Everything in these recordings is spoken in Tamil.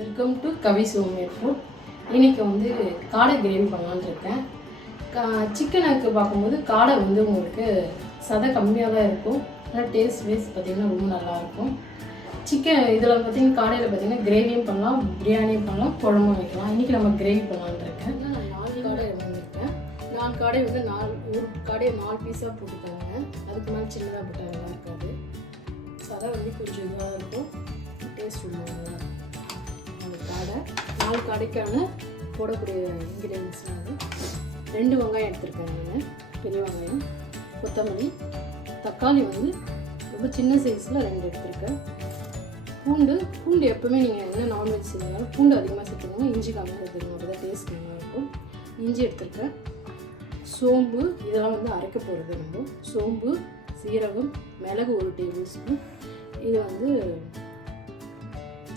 Welcome to Swiss homemade food. இன்றைக்கி வந்து காடை கிரேவி பண்ணலான்னு இருக்கேன். சிக்கனுக்கு பார்க்கும்போது காடை வந்து உங்களுக்கு சதை கம்மியாக தான் இருக்கும், ஆனால் டேஸ்ட் வைஸ் பார்த்திங்கன்னா ரொம்ப நல்லாயிருக்கும். சிக்கன் இதில் பார்த்திங்கன்னா காடையில் பார்த்திங்கன்னா கிரேவியும் பண்ணலாம், பிரியாணியும் பண்ணலாம், குழம்பும் வைக்கலாம். இன்றைக்கி நம்ம கிரேவி பண்ணலான்னு இருக்கேன். நான் 4 காடை வாங்கியிருக்கேன். 4 காடை வந்து ஒரு காடையை 4 பீஸாக போட்டுக்காங்க. அதுக்கு மேலே சின்னதாக போட்டால் நல்லா இருக்காது. சதை வந்து கொஞ்சம் இதுவாக இருக்கும், டேஸ்ட் ரொம்ப நல்லா இருக்கும். 4 காடைக்கான போடக்கூடிய இன்க்ரீடியன்ஸ்லாம் வந்து 2 வெங்காயம் எடுத்துருக்கேன் நான், பெரிய வெங்காயம், கொத்தமல்லி, தக்காளி வந்து ரொம்ப சின்ன சைஸில் 2 எடுத்துருக்கேன். பூண்டு எப்போவுமே நீங்கள் என்ன நான்வெஜ் செஞ்சாலும் பூண்டு அதிகமாக சேர்த்துக்கணும், இஞ்சி கம்மியாக எடுத்துக்கணும், அப்போ தான் டேஸ்ட் நல்லாயிருக்கும். இஞ்சி எடுத்துருக்கேன். சோம்பு இதெல்லாம் வந்து அரைக்க போகிறது. நம்ம சோம்பு, சீரகம், மிளகு 1 டேபிள் ஸ்பூன், இது வந்து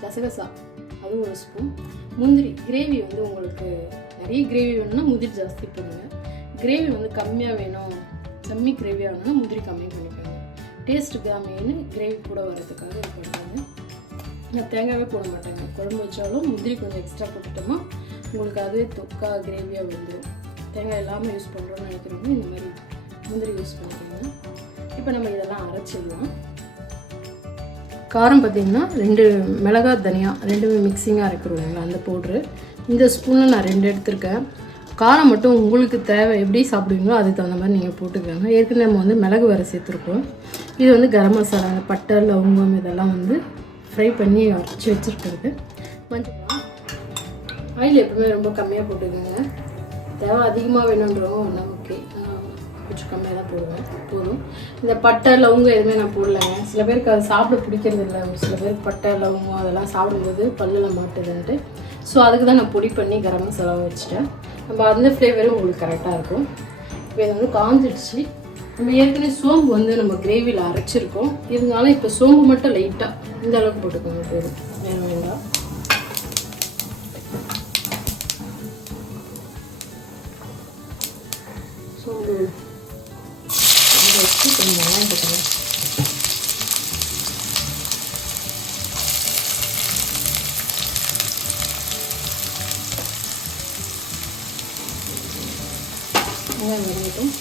கசகசா அது 1 ஸ்பூன், முந்திரி. கிரேவி வந்து உங்களுக்கு நிறைய கிரேவி வேணும்னா முந்திரி ஜாஸ்தி போடுங்க. கிரேவி வந்து கம்மியாக வேணும், செம்மி கிரேவியாக வேணும்னா முந்திரி கம்மி பண்ணிக்கோங்க. டேஸ்ட்டுக்கு மெயின் கிரேவி கூட வர்றதுக்காக இது பண்ணுறாங்க. நான் தேங்காயே போட மாட்டேங்க. குழம்பு வச்சாலும் முந்திரி கொஞ்சம் எக்ஸ்ட்ரா போட்டுட்டோமா உங்களுக்கு அதுவே தொக்கா கிரேவியாக வந்துடும். தேங்காய் இல்லாமல் யூஸ் பண்ணுறோன்னு நினைக்கிறவங்க இந்த மாதிரி முந்திரி யூஸ் பண்ணிக்கோங்க. இப்போ நம்ம இதெல்லாம் அரைச்சிடலாம். காரம் பார்த்திங்கன்னா 2 மிளகாய், தனியா 2மே மிக்சிங்காக அரைக்கிறோம் அந்த பவுட்ரு. இந்த ஸ்பூனில் நான் 2 எடுத்திருக்கேன். காரம் மட்டும் உங்களுக்கு தேவை, எப்படி சாப்பிடுவீங்களோ அதுக்கு தகுந்த மாதிரி நீங்கள் போட்டுக்கோங்க. ஏற்கனவே நம்ம வந்து மிளகு வரை சேர்த்துருக்கோம். இது வந்து கரம் மசாலா, பட்டை, லவங்கம் இதெல்லாம் வந்து ஃப்ரை பண்ணி அரைச்சி வச்சுருக்கிறது. மஞ்சள் ஆயில் எப்பவுமே ரொம்ப கம்மியாக போட்டுக்கோங்க. தேவை அதிகமாக வேணுன்றோம் நமக்கு கொஞ்சம் கம்மியாக தான் போடுவேன், போதும். இந்த பட்டை லவங்கம் எதுவுமே நான் போடலைங்க. சில பேருக்கு அது சாப்பிட பிடிக்கிறது இல்லை, ஒரு சில பேருக்கு பட்டை லவங்கம் அதெல்லாம் சாப்பிடும்போது பல்லில் மாட்டுதுன்ட்டு. ஸோ அதுக்கு தான் நான் பொடி பண்ணி கரம் மசாலாவை வச்சுட்டேன். நம்ம அந்த ஃப்ளேவரும் உங்களுக்கு கரெக்டாக இருக்கும். இப்போ இது வந்து காஞ்சிடுச்சு. நம்ம ஏற்கனவே சோம்பு வந்து நம்ம கிரேவியில் அரைச்சிருக்கோம். இருந்தாலும் இப்போ சோம்பு மட்டும் லைட்டாக இந்த அளவுக்கு போட்டுக்கோங்க, போதும், வேணும் வேண்டாம். சோம்பு வச்சு கொஞ்சம் வெங்காயம் போட்டுக்கணும். வெங்காயம் வதங்கட்டும்.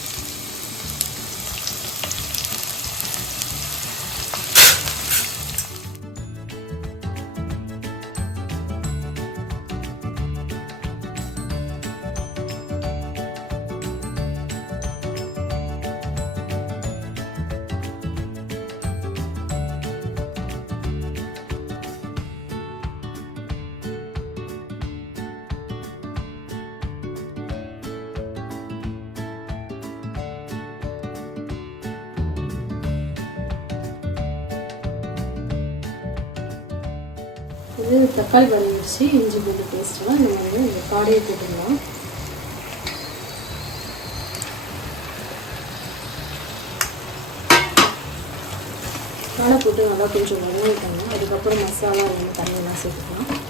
இது தக்காளி வதங்கிடுச்சு. இஞ்சி பூண்டு பேஸ்ட்லாம் இந்த மாதிரி இந்த காடையை போட்டுக்கலாம். காடை போட்டு நல்லா கொஞ்சம் வதங்கிட்டாங்க. அதுக்கப்புறம் மசாலா வந்து தண்ணியெல்லாம் சேர்த்துக்கலாம்.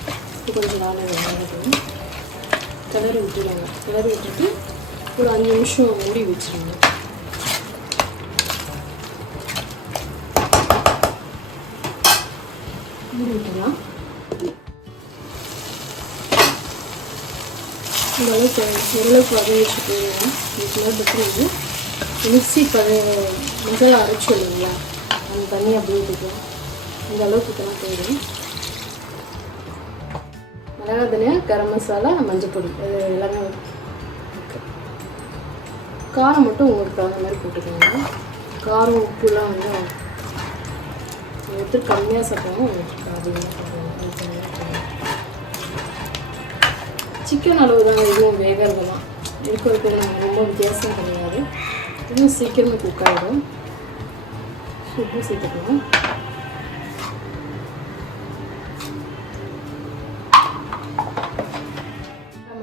இது கொஞ்சம் நாள் வதங்கணும். கிளறி விட்டுடுவாங்க. கிளறி விட்டுட்டு ஒரு 5 நிமிஷம் மூடி வச்சுருங்க. மூடி விட்டுலாம். இந்த அளவுக்கு ஓரளவுக்கு வதங்கிச்சு போயிடும். இதுக்குலாம் பற்றி மிக்ஸி மசாலா அரைச்சி இல்லைங்களா, அந்த தண்ணி அப்படியே விட்டுக்கலாம். இந்த அளவுக்கு தான் போயிடும். மிளகா, தனியா, கரம் மசாலா, மஞ்சள் பொடி, அது எல்லாமே காரம் மட்டும் உங்களுக்கு தகுந்த மாதிரி போட்டுக்கோங்க. காரம் உப்புலாம் வந்து ஒருத்தர் கம்மியாக சாப்பிட்டாலும் அதிகமாக போடுவாங்க. சிக்கன் அளவு தான் இதுவும் வேகிறதுலாம் இருக்கிறதுக்கு ரொம்ப வித்தியாசம் கிடையாது. இன்னும் சீக்கிரமே குக் ஆகிடும். உப்பு சேர்த்துக்கணும்.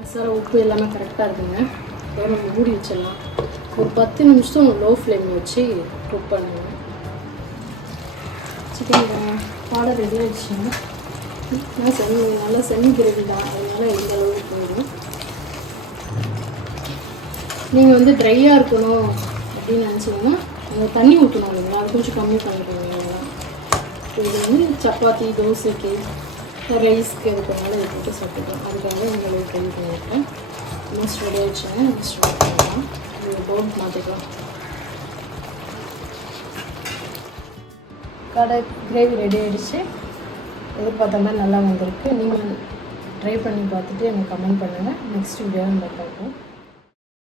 மசாலா உப்பு எல்லாமே கரெக்டாக இருக்குங்க. நம்ம மூடி வச்சிடலாம். ஒரு 10 நிமிஷம் லோ ஃப்ளேமில் வச்சு குக் பண்ணுங்க. சிக்கன் பாடை ரெடி ஆகிடுச்சுங்க. நல்லா செமி கிரேவி தான், அதனால் எந்த அளவுக்கு போயிடும். நீங்கள் வந்து ட்ரையாக இருக்கணும் அப்படின்னு நினச்சிங்கன்னா தண்ணி ஊற்றணும் இல்லைங்களா, அது கொஞ்சம் கம்மி பண்ணிக்கோங்க. இது வந்து சப்பாத்தி, தோசைக்கு ரைஸ்க்கு இருக்கிறனால இது போட்டு சாப்பிட்டுக்கலாம். அதுக்காக உங்களுக்கு ரெடி பண்ணியிருக்கேன். Most ready ஆகிடுச்சுங்க. நெக்ஸ்ட் பண்ணலாம். இது பவுல் மாற்றிக்கலாம். கடை கிரேவி ரெடி ஆகிடுச்சு. எதிர்பார்த்த மாதிரி நல்லா வந்திருக்கு. நீங்கள் ட்ரை பண்ணி பார்த்துட்டு எனக்கு கமெண்ட் பண்ணுங்கள். நெக்ஸ்ட் வீடியோவில் நம்ம பார்ப்போம்.